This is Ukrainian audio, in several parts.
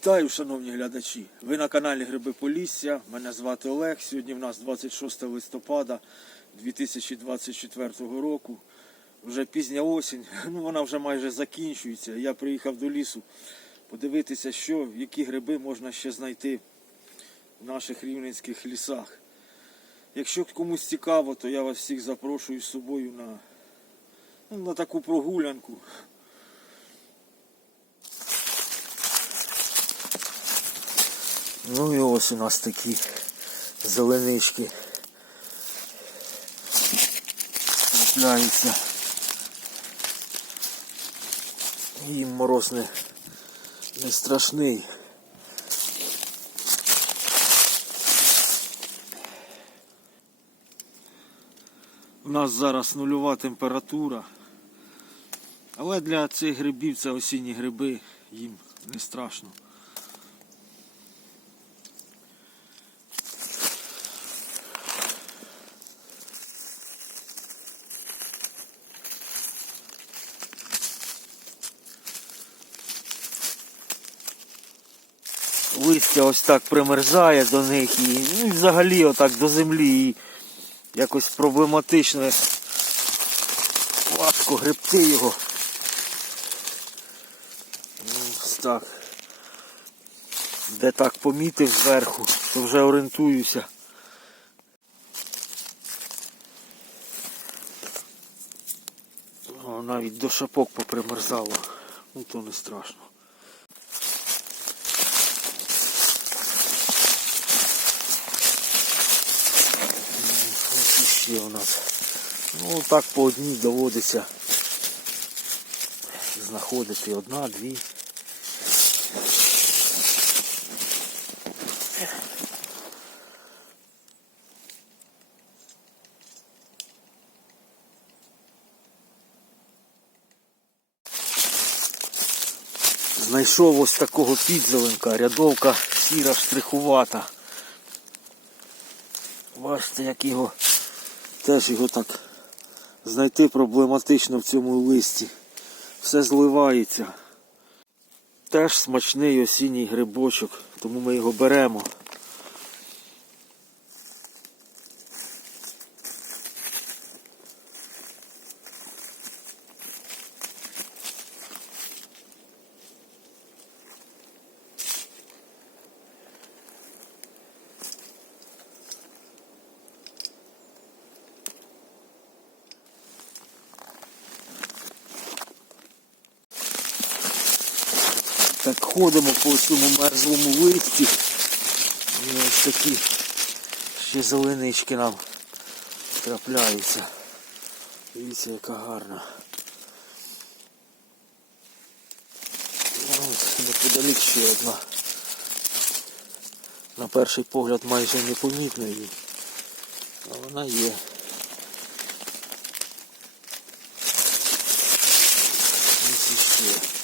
Вітаю, шановні глядачі! Ви на каналі Гриби Полісся. Мене звати Олег. Сьогодні в нас 26 листопада 2024 року. Вже пізня осінь, ну вона вже майже закінчується. Я приїхав до лісу подивитися, що, які гриби можна ще знайти в наших рівненських лісах. Якщо комусь цікаво, то я вас всіх запрошую з собою на, ну, на таку прогулянку. Ну і ось у нас такі зеленички трапляються. Їм мороз не, не страшний. У нас зараз нульова температура. Але для цих грибів це осінні гриби, їм не страшно. Листя ось так примерзає до них і, ну, взагалі отак до землі і якось проблематично важко гребти його. Ну, Ось так. Де так помітив зверху, то вже орієнтуюся. О, навіть до шапок попримерзало. Ну то не страшно. Ще у нас. Ну так по одній доводиться знаходити одна, дві. Знайшов ось такого підзеленка, рядовка сіра штрихувата. Бачите, як його теж його так знайти проблематично в цьому листі. Все зливається. Теж смачний осінній грибочок, тому ми його беремо. Так ходимо по цьому мерзлому листі. І ось такі ще зеленички нам трапляються. Дивіться, яка гарна. Ось неподалік ще одна. На перший погляд майже непомітно її. А вона є. Ось іще.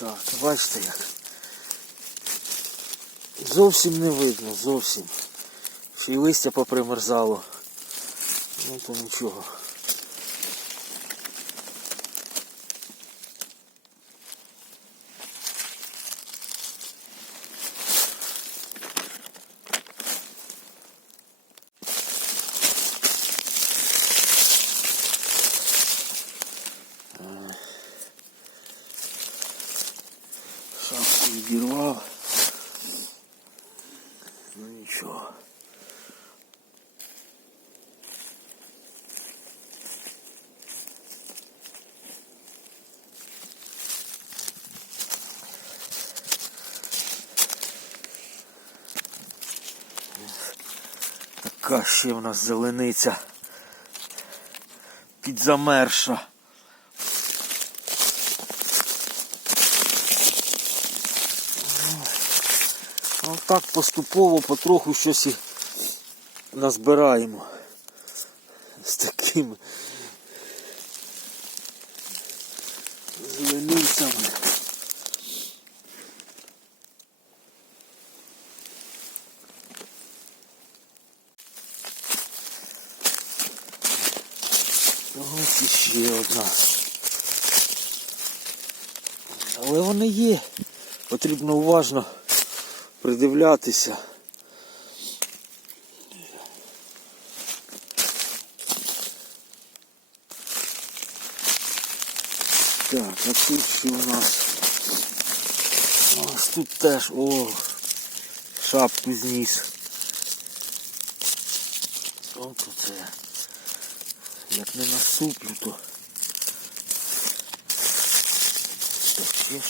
Так, бачите як. Зовсім не видно, зовсім. Ще й листя попримерзало. Ну то нічого. Шапку. Ну нічого. Така ще в нас зелениця підзамерша. Так поступово потроху щось і назбираємо з такими зеленицями. Ось іще одна. Але вони є. Потрібно уважно придивлятися. Так, а тут що у нас? Ось тут теж, о, шапку зніс. От оце. Як не насуплю, то. Так, ще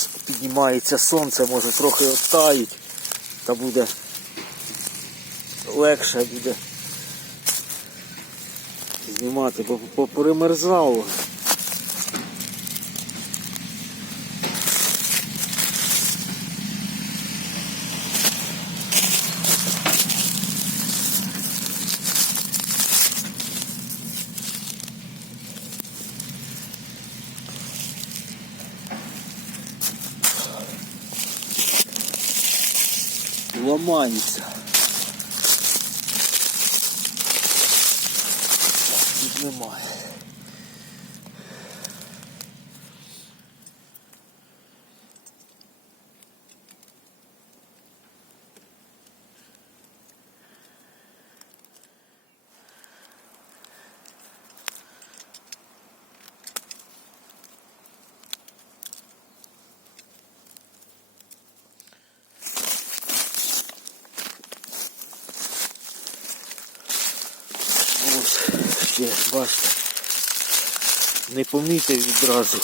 Зараз піднімається сонце, може трохи оттають, та буде легше буде знімати, бо поперемерзало. Ламається. Тут немає. Ось ще, не помітив відразу.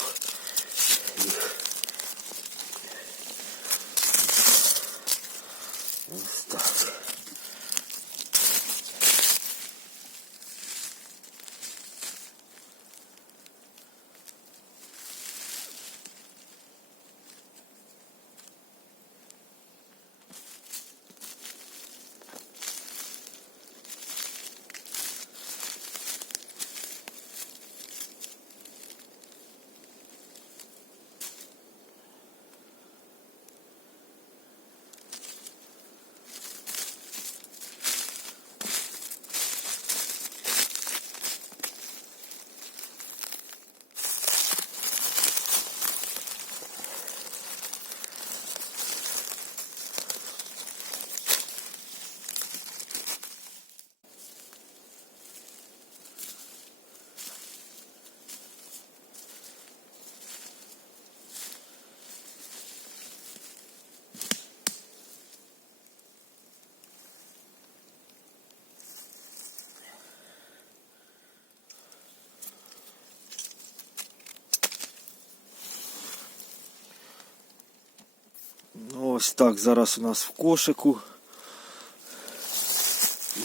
Ось так зараз у нас в кошику.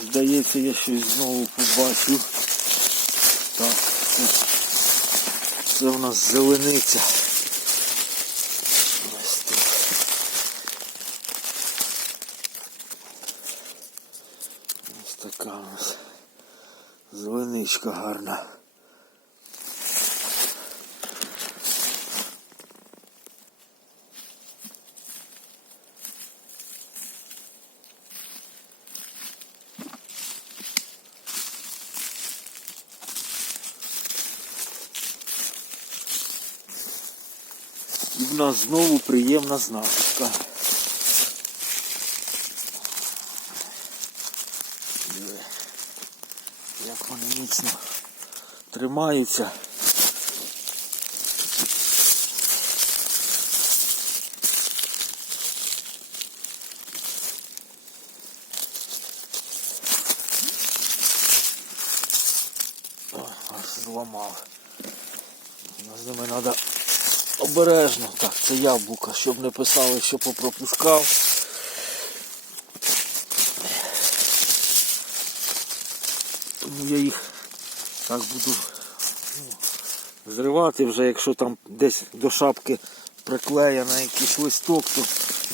Здається, я щось знову побачу. Так, це, це у нас зелениця. Ось тут. Ось така у нас зеленичка гарна. Нас знову приємна знахідка. Як вони міцно тримаються. Ой, аж зламав. З ними треба обережно. Так, це яблука, щоб не писали, що попропускав. Тому я їх так буду ну, зривати вже, якщо там десь до шапки приклеєна якийсь листок, то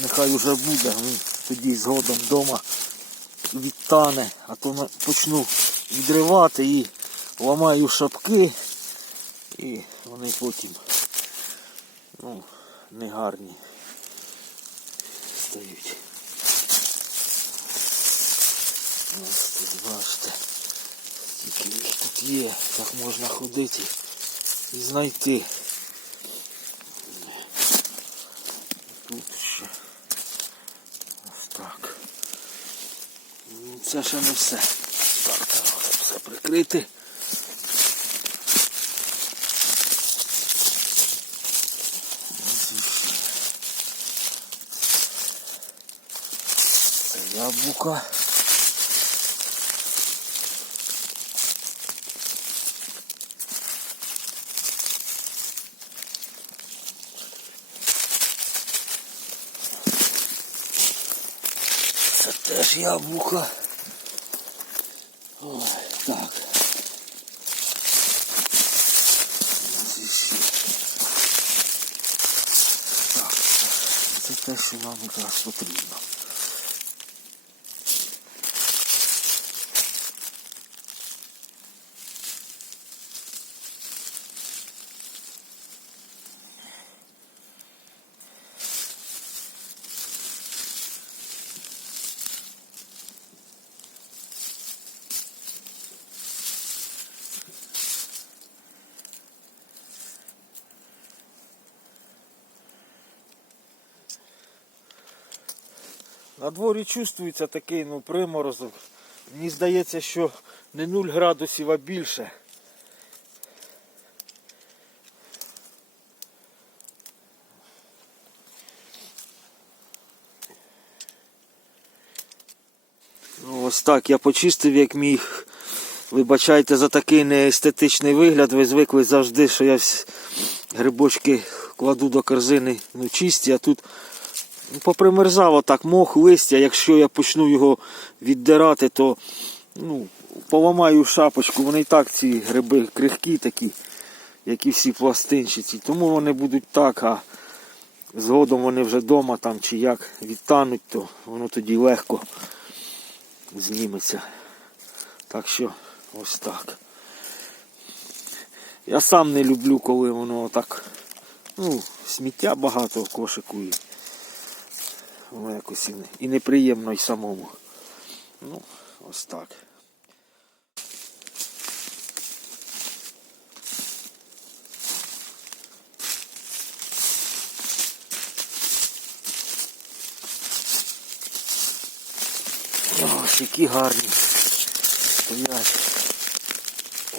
нехай вже буде. Він тоді згодом вдома відтане, а то почну відривати і ламаю шапки і вони потім ну, негарні стають. Ось тут, бачите. Скільки їх тут є. Так можна ходити і знайти. Тут ще. Ось так. Це ще не все. Так, треба все прикрити. Ось і все. Це яблука. Це теж яблука. Ой, так. Так, це те, що нам якраз потрібно. На дворі чувствується такий ну, приморозок. Мені здається, що не 0 градусів, а більше. Ну, ось так я почистив, як міг. Вибачайте за такий неестетичний вигляд. Ви звикли завжди, що я грибочки кладу до корзини ну, чисті, а тут попримерзало так мох, листя. Якщо я почну його віддирати, то ну, поламаю шапочку. Вони і так ці гриби крихкі такі, як і всі пластинчиці. Тому вони будуть так, а згодом вони вже вдома там чи як відтануть, то воно тоді легко зніметься. Так що ось так. Я сам не люблю, коли воно так, ну, сміття багато в. І Воно якось і, не- і неприємно й самому. Ну, ось так. Які гарні. Стоять.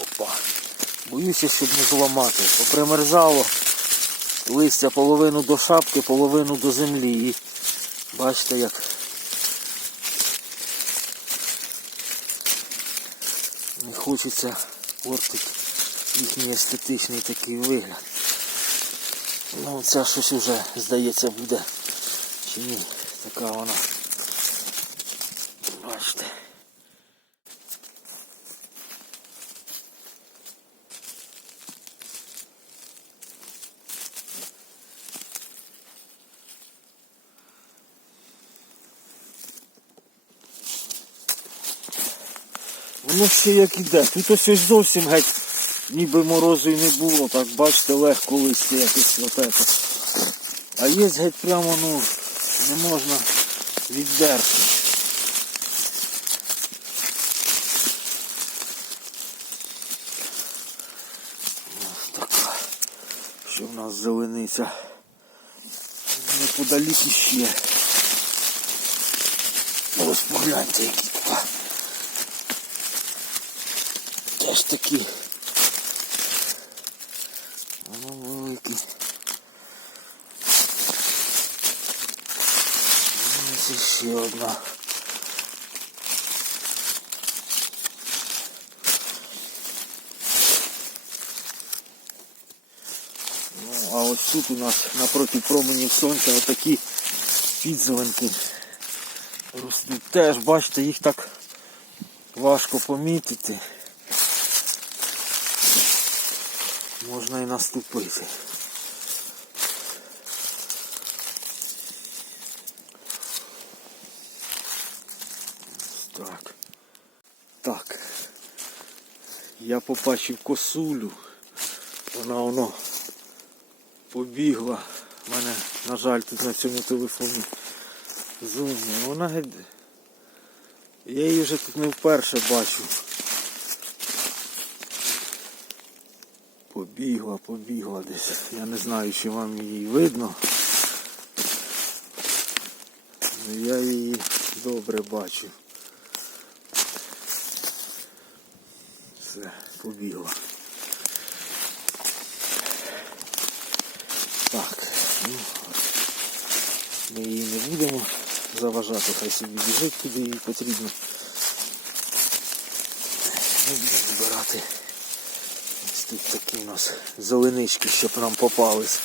Опа. Боюся, щоб не зламати. Попримерзало. Листя половину до шапки, половину до землі. Бачите, як не хочеться портити їхній естетичний такий вигляд. Ну ця щось уже, здається, буде. Чи ні? Така вона. Воно ще як іде. Тут ось ось зовсім геть ніби морозу і не було, так бачите, легко листя якесь отаке. А є геть прямо, ну, не можна віддерти. Ось така. Що в нас зелениця. Неподалік іще. Ось погляньте, які тут. Теж такі. Воно великі. Ось ще одна. Ну, а ось тут у нас напроти променів сонця отакі підзеленки ростуть. Теж, бачите, їх так важко помітити. Можна і наступити. Так. Так. Я побачив косулю. Вона воно побігла. У мене, на жаль, тут на цьому телефоні зум. Вона Я її вже тут не вперше бачу. Побігла, побігла десь. Я не знаю, чи вам її видно. Я її добре бачу. Все, побігла. Так, ну, ми її не будемо заважати, хай собі біжить куди їй потрібно. Ми будемо збирати. Тут такі у нас зеленички, щоб нам попались.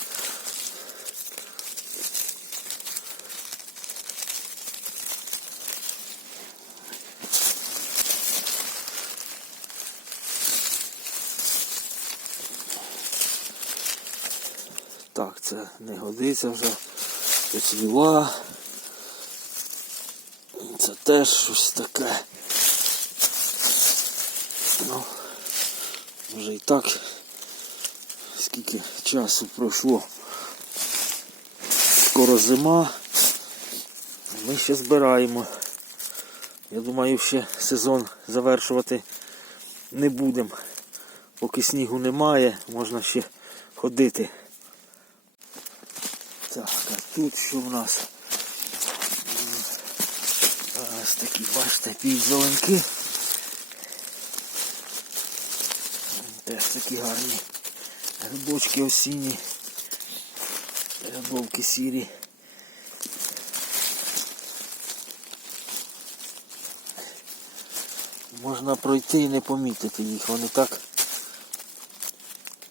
Так, це не годиться вже. Поцвіла. Це теж щось таке. Ну, вже і так скільки часу пройшло. Скоро зима. Ми ще збираємо. Я думаю, ще сезон завершувати не будемо. Поки снігу немає, можна ще ходити. Так, а тут що в нас? Ось такі, бачите, підзеленки. Теж такі гарні. Грибочки осінні. Грибовки сірі. Можна пройти і не помітити їх. Вони так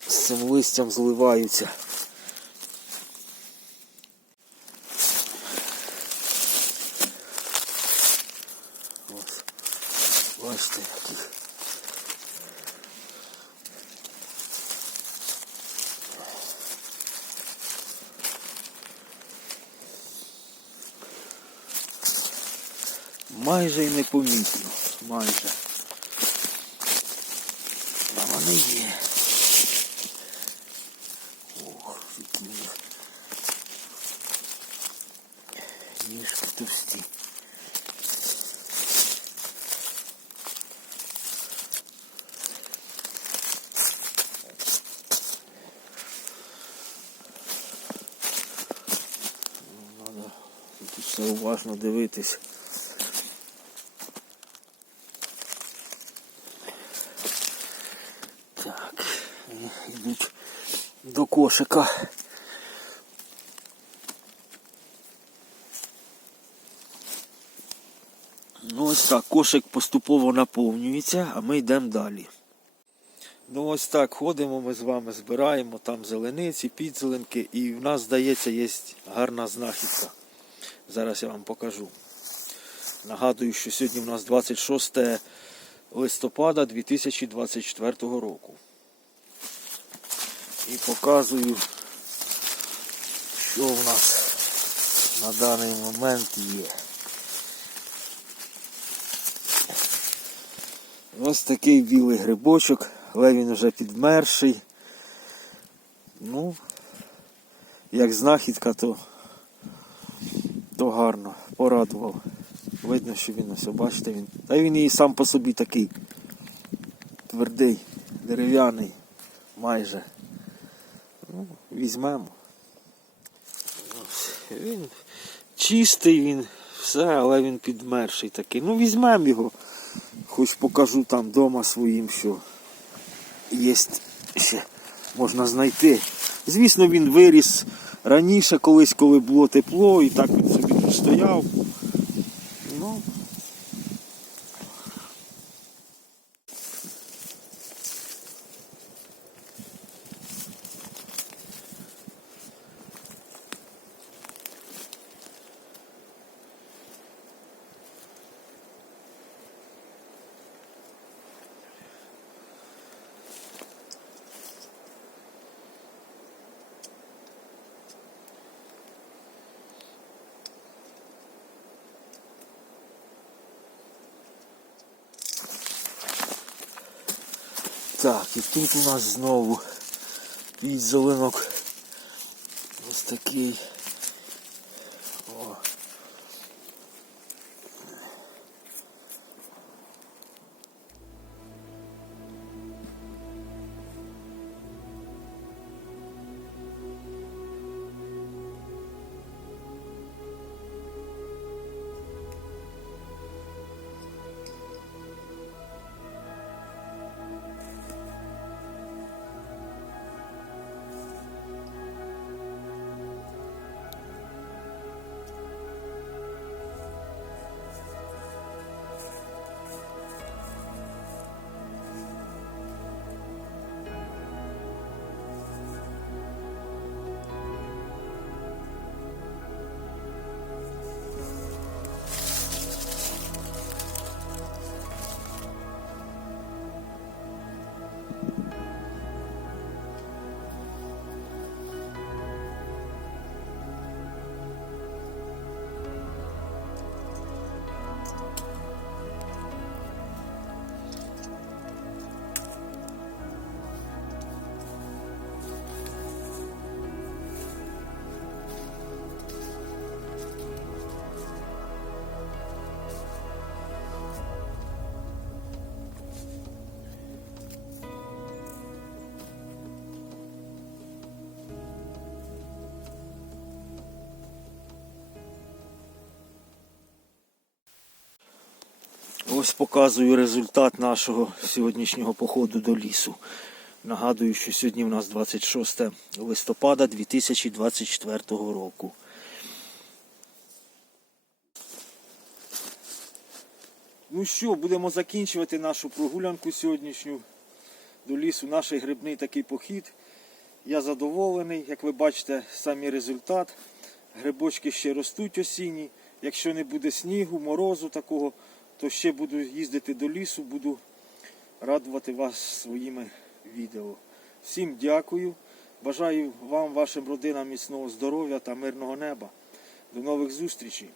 з цим листям зливаються. Ось. Бачите, Майже і непомітно. Майже. А вони є. Ох, які ніжки товсті. Тут все уважно дивитись. Так, і йдуть до кошика. Ну ось так, кошик поступово наповнюється, а ми йдемо далі. Ну ось так ходимо, ми з вами збираємо там зелениці, підзеленки, і в нас, здається, є гарна знахідка. Зараз я вам покажу. Нагадую, що сьогодні в нас 26 листопада 2024 року. І показую, що в нас на даний момент є. Ось такий білий грибочок, але він вже підмерший. Ну, як знахідка, то, то гарно, порадував. Видно, що він ось, бачите, він. Та він і сам по собі такий твердий, дерев'яний майже. Візьмемо. Він чистий, він все, але він підмерший такий. Ну візьмемо його. Хоч покажу там вдома своїм, що є ще можна знайти. Звісно, він виріс раніше, колись, коли було тепло, і так він собі тут стояв. Так, і тут у нас знову підзеленок. Ось такий. Ось показую результат нашого сьогоднішнього походу до лісу. Нагадую, що сьогодні у нас 26 листопада 2024 року. Ну що, будемо закінчувати нашу прогулянку сьогоднішню до лісу, наш грибний такий похід. Я задоволений, як ви бачите, самі результат. Грибочки ще ростуть осінні. Якщо не буде снігу, морозу такого, то ще буду їздити до лісу, буду радувати вас своїми відео. Всім дякую. Бажаю вам, вашим родинам міцного здоров'я та мирного неба. До нових зустрічей!